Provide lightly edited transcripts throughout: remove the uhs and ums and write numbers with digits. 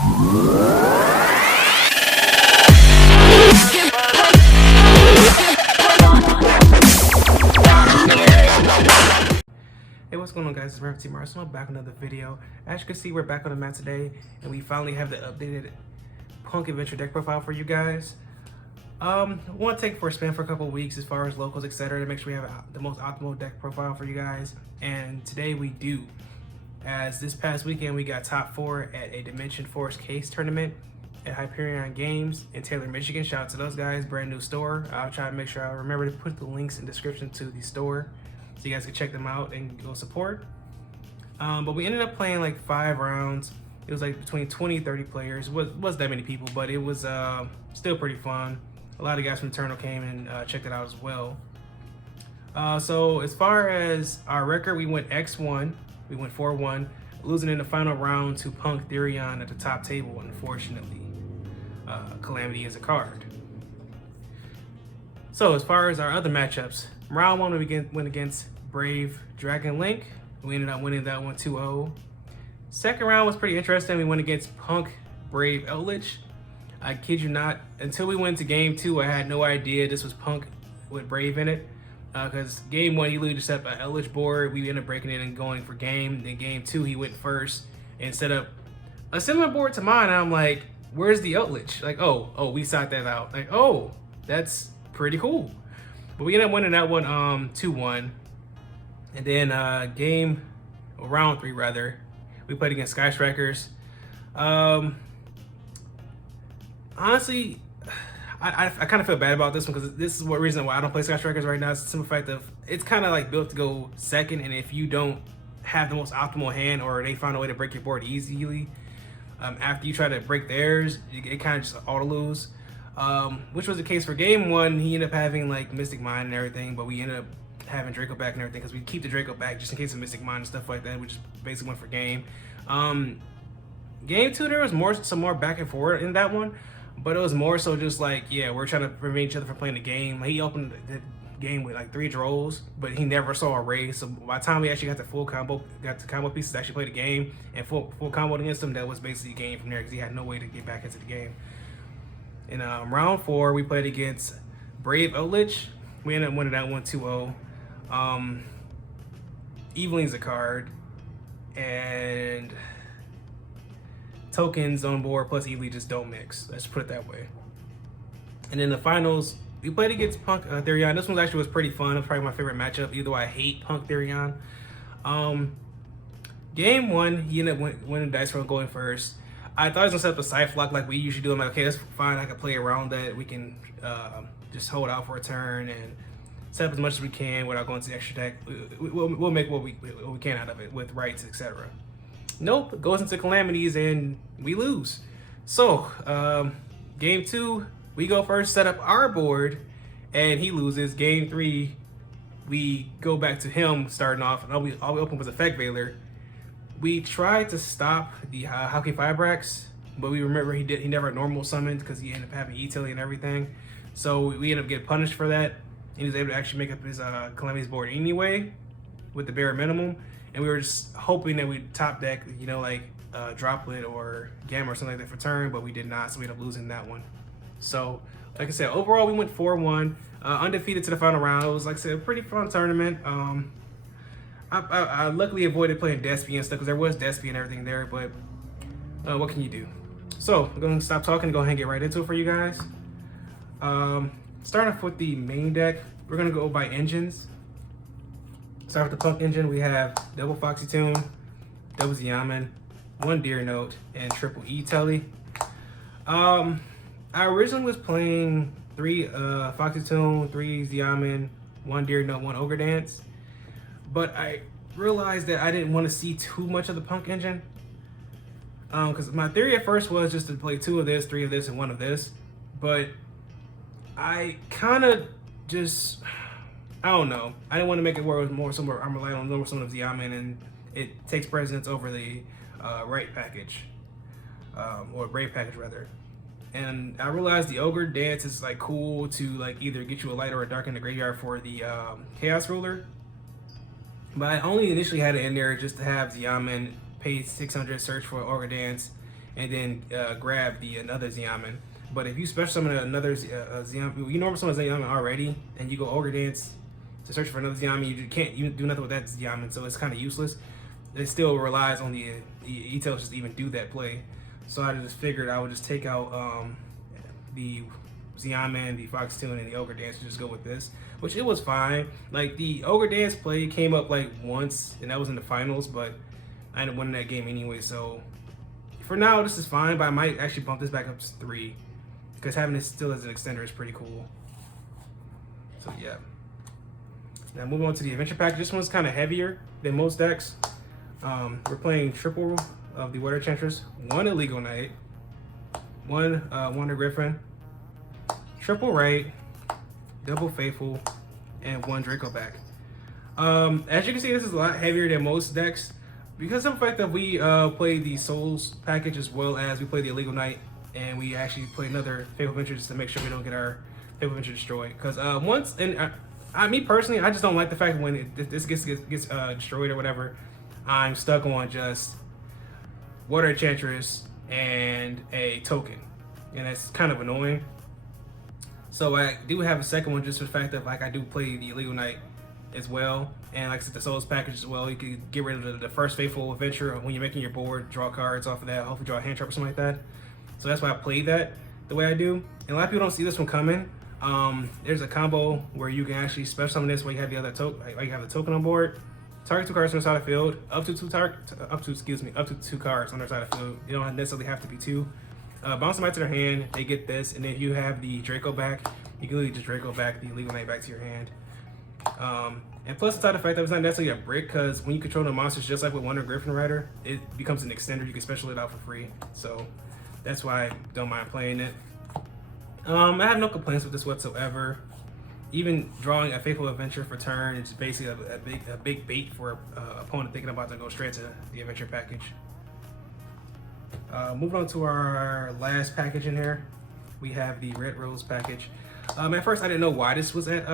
Hey, what's going on, guys? It's Team Arsenal back with another video. As you can see, we're back on the mat today, and we finally have the updated Punk Adventure deck profile for you guys. Want to take for a spin for a couple of weeks as far as locals, etc., to make sure we have the most optimal deck profile for you guys. And today we do, as this past weekend we got top 4 at a Dimension Force case tournament at Hyperion Games in Taylor, Michigan. Shout out to those guys, brand new store. I'll try to make sure I remember to put the links in the description to the store, so you guys can check them out and go support. But we ended up playing like 5 rounds. It was like between 20-30 players. It wasn't that many people, but it was still pretty fun. A lot of guys from Eternal came and checked it out as well. So as far as our record, we went X1. We went 4-1, losing in the final round to P.U.N.K at the top table, unfortunately. Calamity is a card. So as far as our other matchups, round 1 we went against Brave Dragon Link. We ended up winning that one 2-0. Second round was pretty interesting. We went against P.U.N.K Brave Eldritch. I kid you not, until we went to game 2, I had no idea this was P.U.N.K with Brave in it. Because game 1, he literally just set up an Eldritch board. We ended up breaking it and going for game. Then game 2, he went first and set up a similar board to mine. And I'm like, where's the Eldritch? Like, oh, we sought that out. Like, oh, that's pretty cool. But we ended up winning that one 2-1. And then round 3 rather, we played against Sky Strikers. Honestly, I kind of feel bad about this one because this is one reason why I don't play Sky Strikers right now. It's the simple fact of it's kind of like built to go second, and if you don't have the most optimal hand or they find a way to break your board easily, after you try to break theirs, it kind of just auto lose. Which was the case for game 1. He ended up having like Mystic Mine and everything, but we ended up having Draco back and everything because we keep the Draco back just in case of Mystic Mine and stuff like that. We just basically went for game. Game 2, there was some more back and forth in that one, but it was more so just like, yeah, we're trying to prevent each other from playing the game. He opened the game with like 3 draws, but he never saw a raise. So by the time we actually got the combo pieces to actually play the game and full combo against him, that was basically a game from there because he had no way to get back into the game. In round 4, we played against Brave Eldritch. We ended up winning that one 2-0. Evelyn's a card, and tokens on board plus Evely just don't mix. Let's put it that way. And in the finals, we played against P.U.N.K Therion. This one actually was pretty fun. It was probably my favorite matchup, either way I hate P.U.N.K Therion. Game 1, he ended up winning the dice roll going first. I thought I was gonna set up a scythe lock like we usually do. I'm like, okay, that's fine. I can play around that. We can just hold out for a turn and set up as much as we can without going to the extra deck. We'll make what we can out of it with rights, etc. Nope, it goes into calamities and we lose. So game 2, we go first, set up our board, and he loses. Game 3, we go back to him starting off, and all we opened was Effect Veiler. We tried to stop the P.U.N.K Fibrax, but we remember he never normal summoned because he ended up having E-Tilly and everything. So we ended up getting punished for that. He was able to actually make up his calamities board anyway with the bare minimum. And we were just hoping that we'd top deck, you know, like Droplet or Gamma or something like that for turn, but we did not, so we ended up losing that one. So, like I said, overall we went 4-1, undefeated to the final round. It was, like I said, a pretty fun tournament. I luckily avoided playing Despy and stuff because there was Despy and everything there, but what can you do? So, I'm going to stop talking and go ahead and get right into it for you guys. Starting off with the main deck, we're going to go by engines. Start with the P.U.N.K engine. We have double Foxy Tune, double Ziaman, 1 Deer Note, and triple E-Telly. I originally was playing 3 Foxy Tune, 3 Ziaman, 1 Deer Note, 1 Ogre Dance. But I realized that I didn't want to see too much of the P.U.N.K engine. Because my theory at first was just to play 2 of this, 3 of this, and 1 of this. But I kind of just, I don't know. I didn't want to make it where it was more somewhere I'm relying on more some of Ziaman, and it takes precedence over the right package, or Brave package rather. And I realized the Ogre Dance is like cool to like either get you a light or a dark in the graveyard for the Chaos Ruler. But I only initially had it in there just to have Ziaman pay 600, search for Ogre Dance, and then grab the another Xiamen. But if you special summon another Xiamen, you normal summon a Xiamen already, and you go Ogre Dance to search for another Xiamen, you can't do nothing with that Xiamen, so it's kind of useless. It still relies on the E-Tails just to even do that play. So I just figured I would just take out the Xiamen, the Fox Tune, and the Ogre Dance and just go with this, which it was fine. Like the Ogre Dance play came up like once, and that was in the finals, but I ended up winning that game anyway. So for now, this is fine, but I might actually bump this back up to 3 because having this still as an extender is pretty cool. So yeah. Now moving on to the adventure pack. This one's kind of heavier than most decks. We're playing triple of the Water Enchantress, 1 Illegal Knight, 1 Wonder Griffin, triple Right, double Faithful, and 1 Draco back. As you can see, this is a lot heavier than most decks because of the fact that we play the Souls package as well as we play the Illegal Knight, and we actually play another Faithful Venture just to make sure we don't get our Faithful Venture destroyed. Because me personally, I just don't like the fact that when this gets destroyed or whatever, I'm stuck on just Water Enchantress and a token, and that's kind of annoying. So I do have a second one just for the fact that like I do play the Illegal Knight as well, and like I said, the Souls package as well. You can get rid of the first Faithful Adventure when you're making your board, draw cards off of that, hopefully draw a hand trap or something like that. So that's why I play that the way I do. And a lot of people don't see this one coming. There's a combo where you can actually special summon this where you have the other token, like you have the token on board. Target 2 cards on the side of the field, up to 2 cards on their side of the field. You don't necessarily have to be 2. Bounce them back to their hand, they get this, and then if you have the Draco back, you can literally just Draco back the Illegal Knight back to your hand. And plus the side effect that it's not necessarily a brick, because when you control the monsters, just like with Wonder Griffin Rider, it becomes an extender. You can special it out for free. So that's why I don't mind playing it. I have no complaints with this whatsoever. Even drawing a Faithful Adventure for turn is basically a big bait for an opponent thinking about to go straight to the adventure package. Moving on to our last package in here, we have the Red Rose package. At first, I didn't know why this was at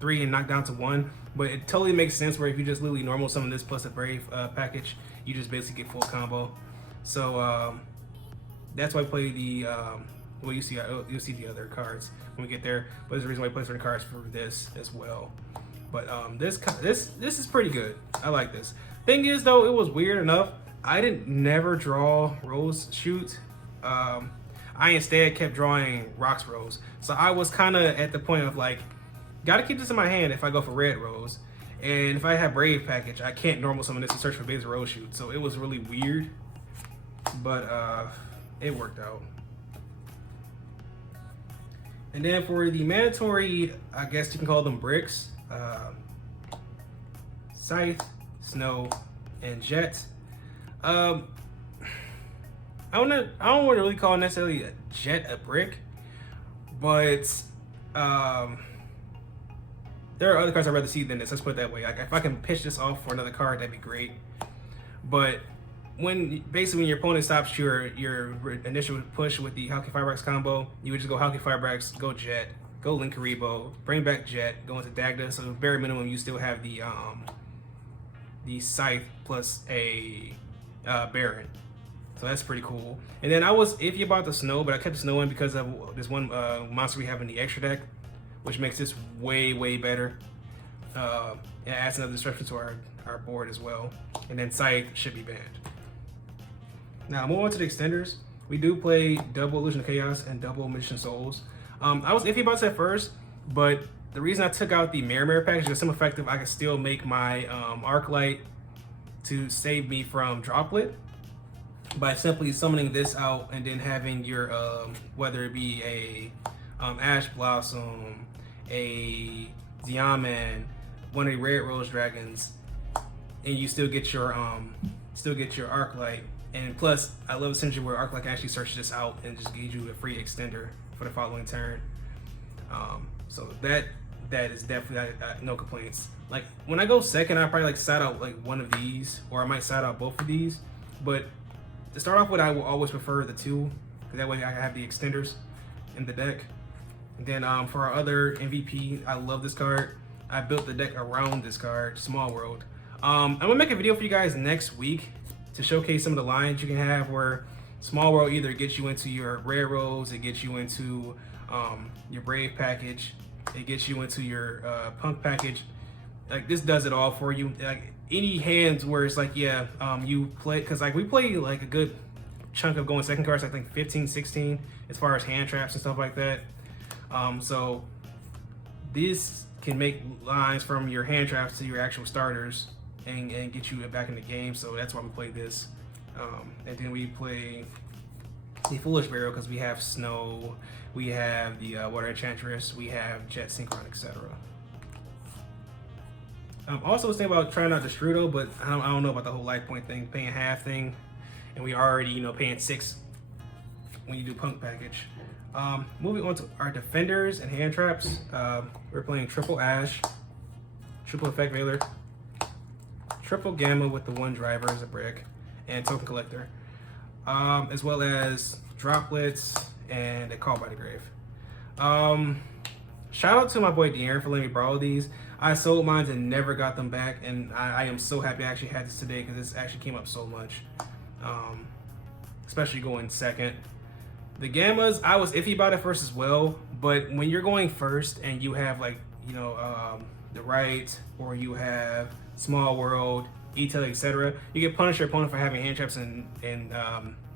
3 and knocked down to 1, but it totally makes sense where if you just literally normal summon this plus a Brave package, you just basically get full combo. So that's why I play the well, you'll see the other cards when we get there, but there's a reason why I play certain cards for this as well. But this is pretty good. I like this. Thing is though, it was weird enough. I didn't never draw Rose Shoot. I instead kept drawing Rocks Rose. So I was kind of at the point of like, gotta keep this in my hand if I go for Red Rose. And if I have Brave package, I can't normal summon this and search for Base Rose Shoot. So it was really weird, but it worked out. And then for the mandatory, I guess you can call them bricks, Scythe, Snow, and Jet. I don't want to really call necessarily a Jet a brick, but there are other cards I'd rather see than this. Let's put it that way. Like if I can pitch this off for another card, that'd be great. But when your opponent stops your initial push with the Halki Firebrax combo, you would just go Halki Firebrax, go Jet, go Linkaribo, bring back Jet, go into Dagda. So at bare minimum, you still have the Scythe plus a Baron. So that's pretty cool. And then I was iffy about the Snow, but I kept the Snow in because of this one monster we have in the extra deck, which makes this way better. And adds another disruption to our board as well. And then Scythe should be banned. Now, moving on to the extenders, we do play double Illusion of Chaos and double Magician Souls. I was iffy about this at first, but the reason I took out the Mirror package is some effective. I can still make my Arclight to save me from Droplet by simply summoning this out and then having your, whether it be a Ash Blossom, a Xiamen, one of the Red Rose Dragons, and you still get your Arclight. And plus, I love a synergy where Arclight can actually search this out and just give you a free extender for the following turn. So that is definitely no complaints. Like when I go second, I probably like side out like one of these, or I might side out both of these. But to start off with, I will always prefer the 2, because that way I have the extenders in the deck. And then for our other MVP, I love this card. I built the deck around this card, Small World. I'm gonna make a video for you guys next week to showcase some of the lines you can have, where Small World either gets you into your Rare Rolls, it gets you into your Brave package, it gets you into your Punk package. Like, this does it all for you. Like, any hands where it's like, yeah, you play, because like we play like a good chunk of going second cards, I think 15, 16, as far as hand traps and stuff like that. So this can make lines from your hand traps to your actual starters and get you back in the game. So that's why we play this. And then we play the Foolish Barrel because we have Snow, we have the Water Enchantress, we have Jet Synchron, etc. Also, was thinking about trying out the Strudel, but I don't know about the whole life point thing, paying half thing, and we already, you know, paying 6 when you do Punk package. Moving on to our defenders and hand traps, we're playing Triple Ash, Triple Effect Veiler, Triple Gamma with the 1 driver as a brick, and Token Collector, as well as Droplets and a Call by the Grave. Shout out to my boy De'Aaron for letting me borrow these. I sold mine and never got them back, and I am so happy I actually had this today because this actually came up so much, especially going second. The Gammas, I was iffy about it first as well, but when you're going first and you have, like, you know, the right, or you have Small World, E-Tail, etc., you can punish your opponent for having hand traps and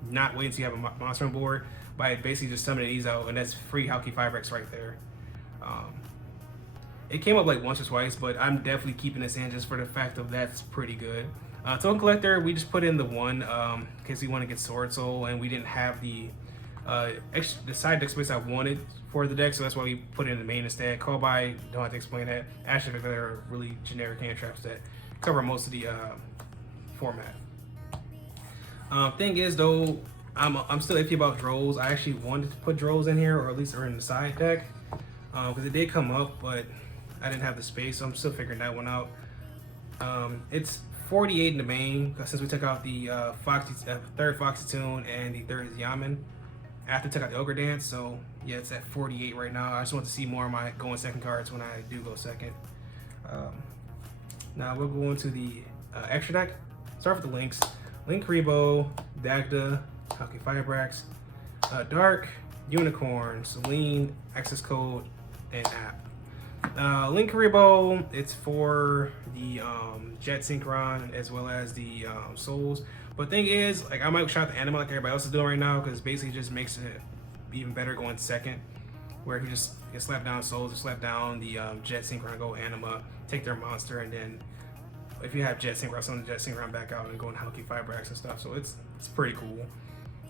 not waiting until you have a monster on board by basically just summoning these out, and that's free Halki 5X right there. It came up like once or twice, but I'm definitely keeping this in just for the fact of that's pretty good. Token Collector, we just put in the 1 because we want to get Sword Soul, and we didn't have the side deck space I wanted for the deck, so that's why we put it in the main instead. Call by, don't have to explain that. Actually, they're really generic hand traps that cover most of the format. Thing is, though, I'm still iffy about Drolls. I actually wanted to put Drolls in here, or at least are in the side deck, because it did come up, but I didn't have the space, so I'm still figuring that one out. It's 48 in the main, since we took out the third Foxy Tune and the third Yaman after took out the Ogre Dance, so yeah, it's at 48 right now. I just want to see more of my going second cards when I do go second. Now we'll go into the extra deck. Start with the links. Link Rebo, Dagda, Halki Firebrax, Dark, Unicorn, Celine, Access Code, and App. Link Rebo, it's for the Jet Synchron as well as the Souls. But thing is, like, I might try the Anima like everybody else is doing right now, because basically just makes it even better going second, where if you just slap down Souls or slap down the Jet Synchron, go Anima, take their monster, and then if you have Jet Synchron, send the Jet Synchron back out and go in Halki Firebrax and stuff. So it's pretty cool.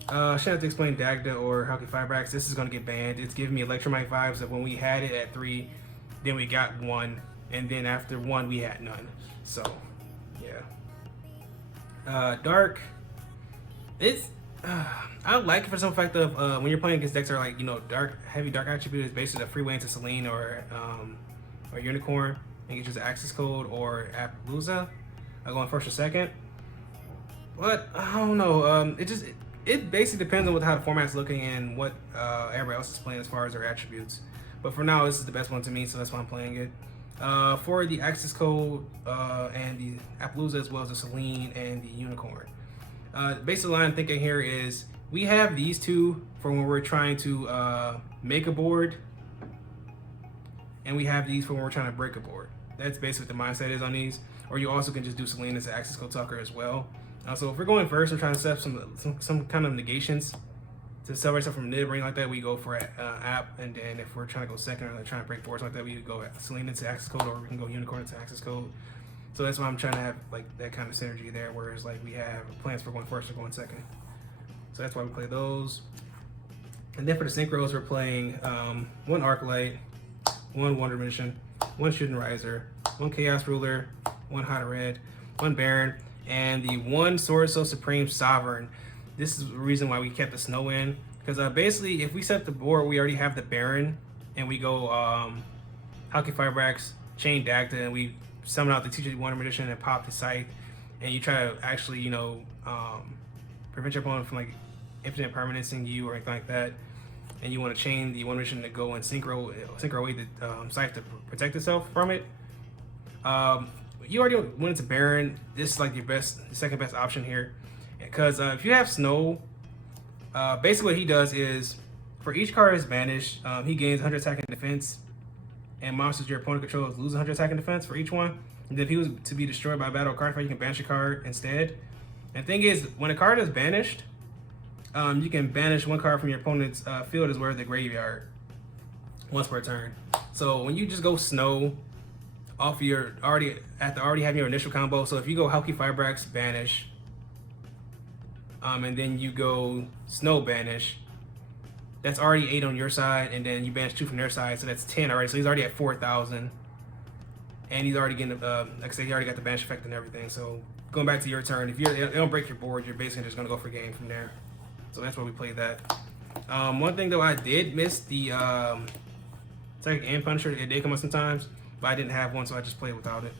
Shouldn't have to explain Dagda or Halki Firebrax. This is going to get banned. It's giving me Electromite vibes of when we had it at 3, then we got 1, and then after 1 we had none. So yeah. Dark, it's I like it for some fact of when you're playing against decks that are like, you know, heavy dark attribute is basically a free way into Celine or Unicorn, and get just an access code or Appaloosa, going first or second. But I don't know. It basically depends on how the format's looking and what everybody else is playing as far as their attributes. But for now, this is the best one to me, so that's why I'm playing it. For the access code and the Appaloosa, as well as the Celine and the Unicorn. Basic line of thinking here is we have these two for when we're trying to make a board, and we have these for when we're trying to break a board. That's basically what the mindset is on these. Or you also can just do Celine as an access code tucker as well. So if we're going first, we're trying to set up some kind of negations to separate stuff from nib or anything like that. We go for app, and then if we're trying to go second or trying to break boards like that, we go Celine into access code, or we can go Unicorn into access code. So that's why I'm trying to have like that kind of synergy there, whereas like we have plans for going first or going second. So that's why we play those. And then for the synchros, we're playing 1 Arclight, 1 Wonder Mission, 1 Shooting Riser, 1 Chaos Ruler, 1 Hot Red, 1 Baron, and the 1 Sword Soul Supreme Sovereign. This is the reason why we kept the Snow in, because basically if we set the board, we already have the Baron, and we go Halki Firebrax, Chain Dagda, and we summon out the Teacher Wonder Edition and pop the Scythe, and you try to actually, you know, prevent your opponent from like infinite permanenting you or anything like that, and you want to chain the Wonder Edition to go and synchro away the Scythe to protect itself from it. You already went into Baron. This is like your second best option here. Because if you have Snow, basically what he does is, for each card is banished, he gains 100 attack and defense, and monsters your opponent controls lose 100 attack and defense for each one. And if he was to be destroyed by battle or card fight, you can banish a card instead. And the thing is, when a card is banished, you can banish one card from your opponent's field as well as the graveyard once per turn. So when you just go Snow off your already having your initial combo, so if you go Hauki Firebrax banish, and then you go Snow banish, that's already 8 on your side, and then you banish 2 from their side, so that's 10 already. So he's already at 4,000, and he's already getting like I said, he already got the banish effect and everything. So going back to your turn, if they don't break your board, you're basically just gonna go for game from there. So that's why we played that. One thing though, I did miss the Psychic and Punisher. It did come up sometimes, but I didn't have one, so I just played without it.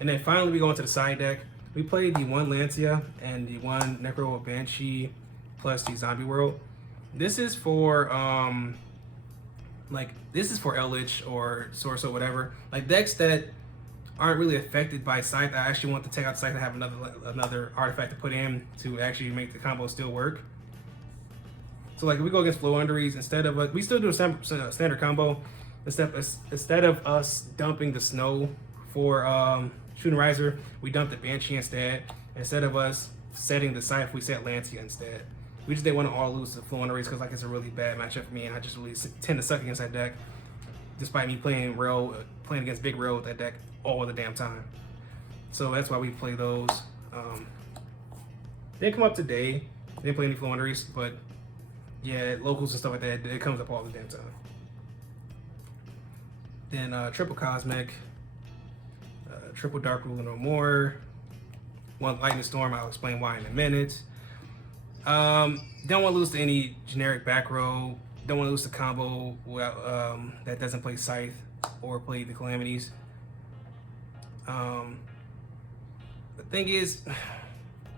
And then finally we go into the side deck. We played the one Lancia and the one Necro Banshee plus the Zombie World. This is for this is for Eldritch or Source or whatever. Like decks that aren't really affected by Scythe. I actually want to take out Scythe and have another artifact to put in to actually make the combo still work. So like if we go against Flow Underease, instead of we still do a standard combo. Instead of us dumping the Snow for Shooting Riser, we dump the Banshee instead. Instead of us setting the Scythe, we set Lancia instead. We just didn't want to all lose to Flow Underease because like it's a really bad matchup for me, and I just really tend to suck against that deck, despite me playing against Big Rail with that deck all the damn time. So that's why we play those. They didn't come up today. They didn't play any Flow Underease, but yeah, locals and stuff like that, it comes up all the damn time. Then triple Cosmic, triple Dark Ruler No More, one Lightning Storm. I'll explain why in a minute. Don't want to lose to any generic back row. Don't want to lose the combo that doesn't play Scythe or play the Calamities. The thing is,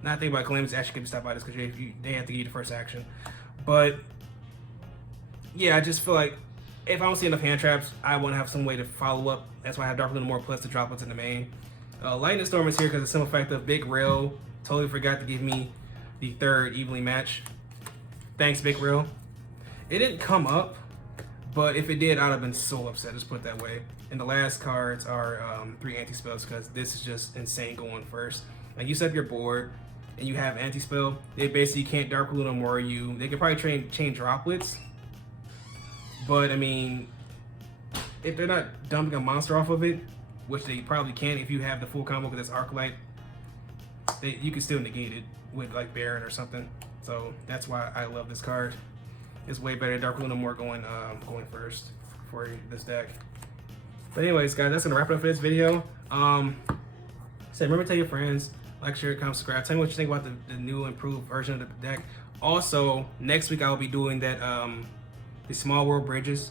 not thinking about Calamities actually could be stopped by this because they have to give you the first action. But yeah, I just feel like if I don't see enough hand traps, I want to have some way to follow up. That's why I have Dark Little More plus the droplets in the main. Lightning Storm is here because the simple fact of Big Rail totally forgot to give me the third evenly match. Thanks, Big Rail. It didn't come up, but if it did, I'd have been so upset. Just put it that way. And the last cards are 3 anti-spells because this is just insane going first. Like you set up your board and you have anti-spell, they basically can't Dark Rule no more you. They could probably chain droplets, but I mean, if they're not dumping a monster off of it, which they probably can if you have the full combo because it's Arclight, you can still negate it with like Baron or something. So that's why I love this card. It's way better than Dark Rule no more going first for this deck. But anyways, guys, that's gonna wrap it up for this video. So remember to tell your friends, like, share, comment, subscribe. Tell me what you think about the new improved version of the deck. Also, next week I'll be doing that the Small World Bridges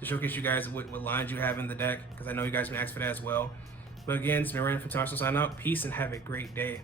to showcase you guys what lines you have in the deck, because I know you guys been asked for that as well. But again, it's been Random from Tarso signing out. Peace and have a great day.